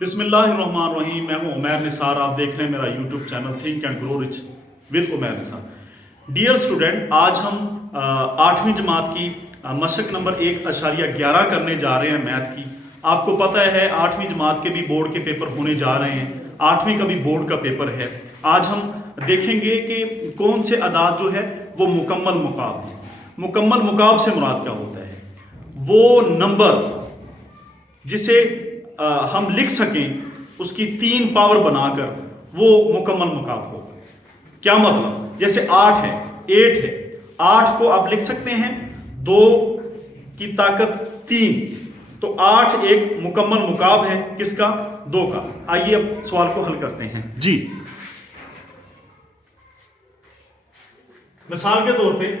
बिस्मिल्लाहिर्रहमानिर्रहीम। मैं हूं उमैर निसार। आप देख रहे हैं मेरा YouTube channel think and grow rich with Umair Nisar. Dear student, आज हम 8वीं जमात की मशक नंबर 1.11 करने जा रहे हैं मैथ की। आपको पता है 8वीं जमात के भी बोर्ड के पेपर होने जा रहे हैं, 8वीं का भी बोर्ड का पेपर है। आज हम देखेंगे कि कौन से अदाद जो है वो मुकम्मल मुकाब है। मुकम्मल मुकाब से मुराद क्या होता है? वो नंबर जिसे हम लिख सकें उसकी 3 पावर बनाकर वो मुकम्मल मुकाब होगा। क्या मतलब? जैसे 8 है, 8 है, 8 को आप लिख सकते हैं 2 की ताकत 3, तो 8 एक मुकम्मल मुकाब है किसका? 2 का। आइए अब सवाल को हल करते हैं जी। मिसाल के तौर पे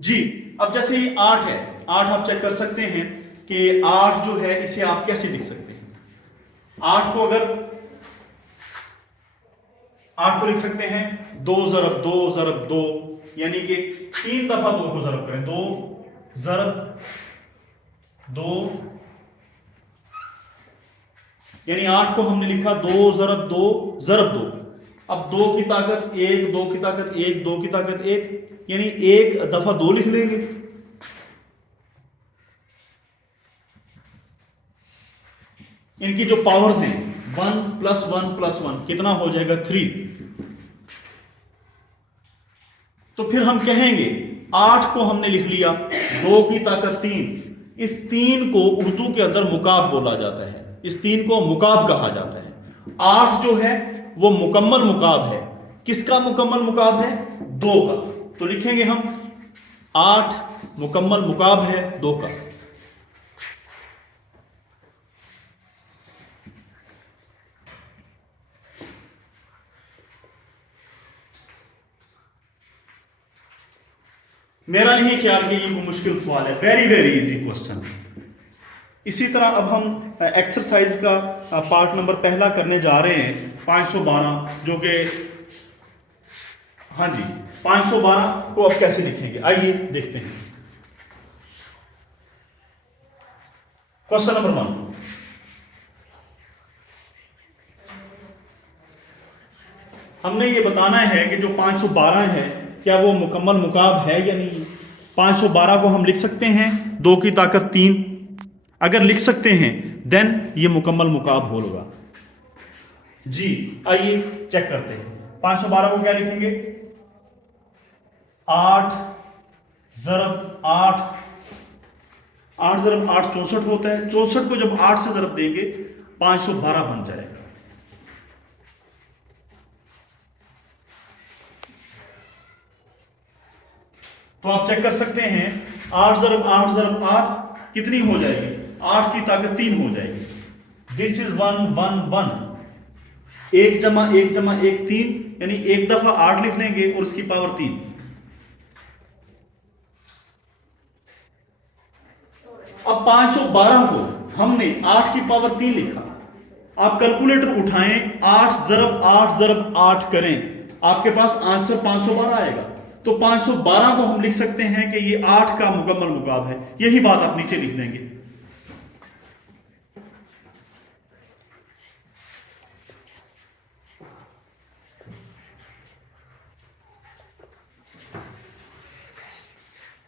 जी, अब जैसे ये 8 है, 8 आप चेक कर सकते हैं कि 8 जो है इसे आप कैसे लिख सकते हैं? 8 को अगर 8 को लिख सकते हैं 2 ज़रब 2 ज़रब 2, यानी कि 3 दफा 2 को ज़रब करें, 2 ज़रब 2, यानी 8 को हमने लिखा 2 ज़रब 2 ज़रब 2। अब 2 की ताकत 1, 2 की ताकत 1, 2 की ताकत 1, यानी 1 दफा 2 लिख लेंगे। इनकी जो पावर्स हैं 1 + 1 + 1 कितना हो जाएगा? 3। तो फिर हम कहेंगे 8 को हमने लिख लिया 2 की ताकत 3। इस 3 को उर्दू के अंदर मुकाब बोला जाता है, इस 3 को मुकाब कहा जाता है। 8 जो है वो मुकम्मल मुकाब है। किसका मुकम्मल मुकाब है? 2 का। तो लिखेंगे हम 8 मुकम्मल मुकाब है 2 का। मेरा नहीं ख्याल कि ये कोई मुश्किल सवाल है, वेरी वेरी इजी क्वेश्चन। इसी तरह अब हम एक्सरसाइज का पार्ट नंबर पहला करने जा रहे हैं 512, जो कि हाँ जी 512 को अब कैसे लिखेंगे आइए देखते हैं। क्वेश्चन नंबर 1, हमने ये बताना है कि जो 512 है क्या वो मुकम्मल मुकाब है या नहीं। 512 को हम लिख सकते हैं 2 की ताकत 3। अगर लिख सकते हैं देन ये मुकम्मल मुकाब होगा जी। आइए चेक करते हैं 512 को क्या लिखेंगे? 8 ज़रब 8, 8 ज़रब 8 64 होता है। 64 को जब 8 से ज़रब देंगे 512 बन जाएगा। तो आप चेक कर सकते हैं 8 ज़रब 8 ज़रब 8 कितनी हो जाएगी? 8 की ताकत 3 हो जाएगी। दिस इज 1 1 1, 1 जमा 1 जमा 1 3, यानी एक दफा 8 लिख लेंगे और उसकी पावर 3। अब 512 को हमने 8 की पावर 3 लिखा। आप कैलकुलेटर उठाएं, 8 ज़रब 8 ज़रब 8 करें, आपके पास आंसर 512 आएगा। तो 512 को हम लिख सकते हैं कि ये 8 का मुकम्मल मुकाब है। यही बात आप नीचे लिख देंगे।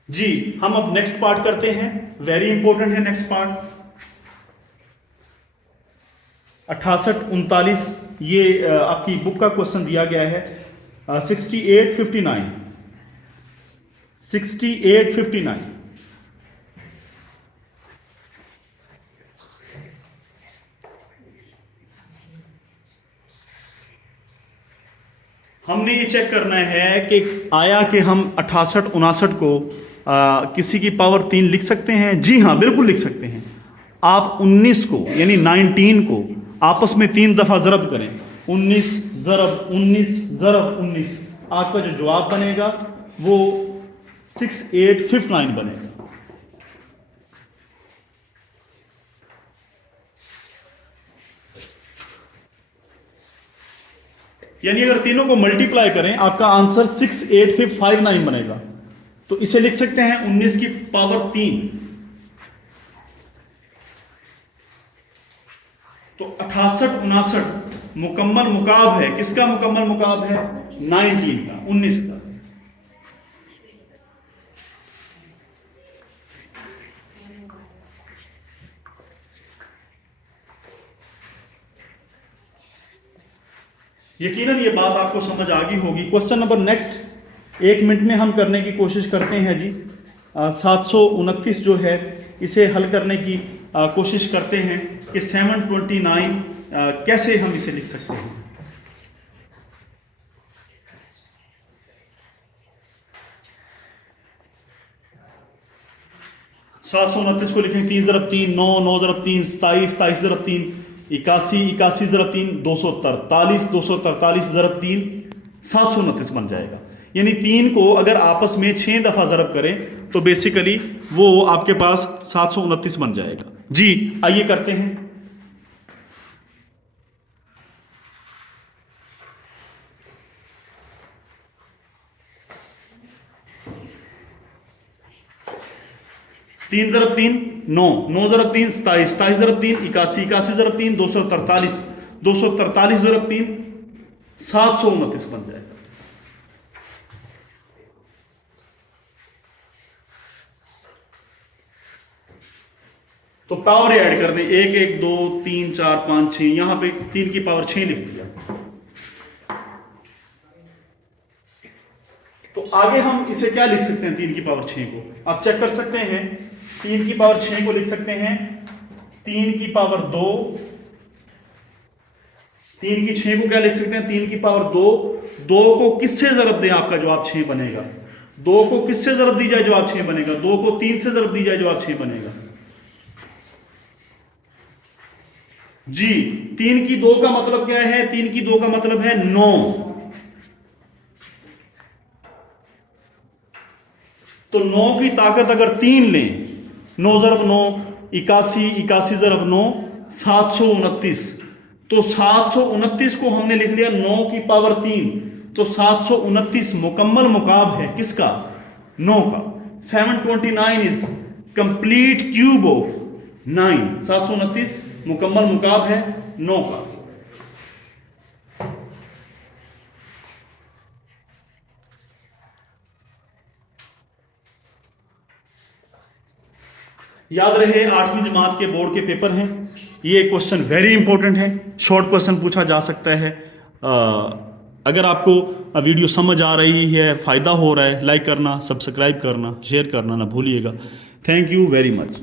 जी, हम अब नेक्स्ट पार्ट करते हैं, वेरी इंपॉर्टेंट है नेक्स्ट पार्ट। 68 39, ये आपकी बुक का क्वेश्चन दिया गया है। 68 59, 68 59। हमने ये चेक करना है कि आया कि हम 68 59 को किसी की पावर 3 लिख सकते हैं। जी हाँ, बिल्कुल लिख सकते हैं। आप 19 को यानी 19 को आपस में 3 दफा ज़रब करें, 19 ज़रब 19 ज़रब 19, आपका जो जवाब बनेगा वो 6859 बनेगा। यानी अगर तीनों को मल्टीप्लाई करें आपका आंसर 68559 बनेगा। तो इसे लिख सकते हैं 19 की पावर 3, तो 68 59 मुकम्मल मुकाब है, किसका मुकम्मल मुकाब है? 19 का, 19 का। यकीनन ये बात आपको समझ आ गई होगी। क्वेश्चन नंबर नेक्स्ट 1 मिनट में हम करने की कोशिश करते हैं जी। 729 जो है इसे हल करने की कोशिश करते हैं कि 729 कैसे हम इसे लिख सकते हैं। सात सौ उनतीस को लिखें 3 ज़रब 3 9 9 ज़रब 3 27 27 ज़रब 3 81 81 ज़रब 3 243 243 ज़रब 3 729 बन जाएगा। यानी 3 को अगर आपस में 6 दफ़ा ज़रब करें तो बेसिकली वो आपके पास 729 बन जाएगा जी। आइए करते हैं। तीन ज़रब 3 9 9 ज़रब 3 27 27 ज़रब 3 81 81 ज़रब 3 243 243 ज़रब 3 729 बन जाएगा। तो पावर ऐड कर दें 1 1 2 3 4 5 6, यहां पे 3 की पावर 6 लिख दिया। तो आगे हम इसे क्या लिख सकते हैं? 3 की पावर 6 को आप चेक कर सकते हैं। 3 की पावर 6 को लिख सकते हैं 3 की पावर 2। 3 की 6 को क्या लिख सकते हैं? 3 की पावर 2। 2 को किससे ज़रब दें आपका जवाब 6 बनेगा? 2 को किससे ज़रब दी जाए जवाब 6 बनेगा? 2 को 3 से ज़रब दी जाए जवाब 6 बनेगा जी। 3 की 2 का मतलब क्या है? 3 की 2 का मतलब है 9। तो 9 की ताकत अगर 3 लें, 9 ज़रब 9 81 81 ज़रब 9 729। तो 729 को हमने लिख लिया 9 की पावर 3। तो 729 मुकम्मल मुकाब है किसका? 9 का। 729 इज कंप्लीट क्यूब ऑफ 9। 729 मुकम्मल मुकाब है 9 का। याद रहे 8वीं जमात के बोर्ड के पेपर हैं, ये क्वेश्चन वेरी इंपॉर्टेंट है, शॉर्ट क्वेश्चन पूछा जा सकता है। अगर आपको वीडियो समझ आ रही है, फ़ायदा हो रहा है, लाइक करना, सब्सक्राइब करना, शेयर करना ना भूलिएगा। Thank you very much.